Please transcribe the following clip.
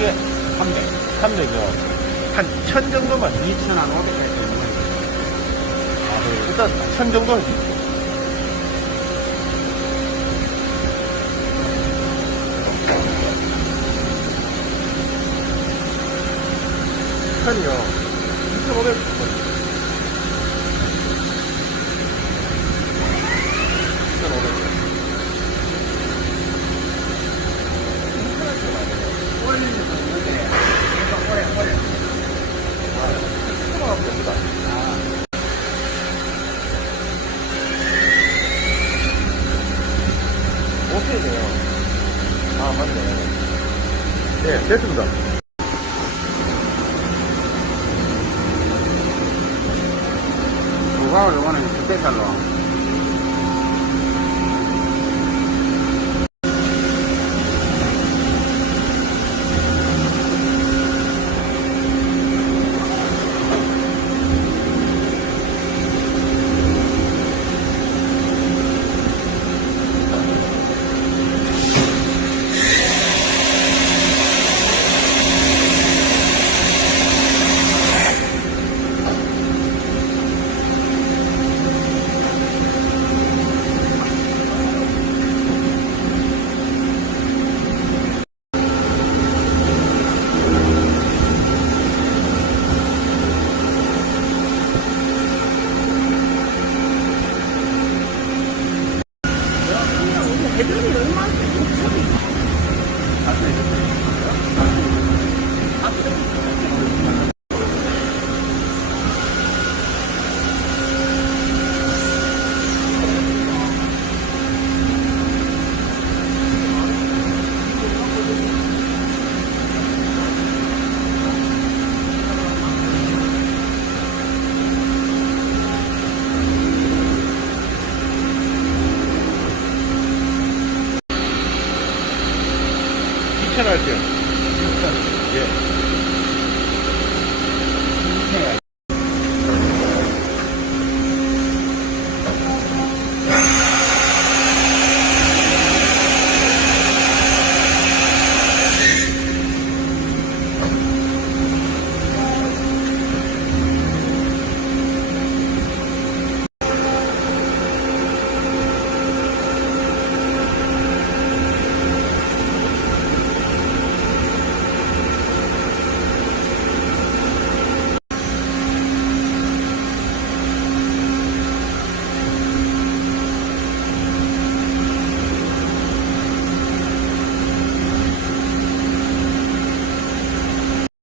이게 300. 300이요. 한 1000 정도만. 2,500까지 되는 거예요. 일단 1000 정도 해주십시오. 천이요. 2,500. 2,500. 올리는 거 있는데, 계속 오래. 하면 됩니다. 오케이네요. 아, 맞네. 네, 됐습니다. 조각을 요거는 그때살로. 애들이 얼마나 할게요. 예.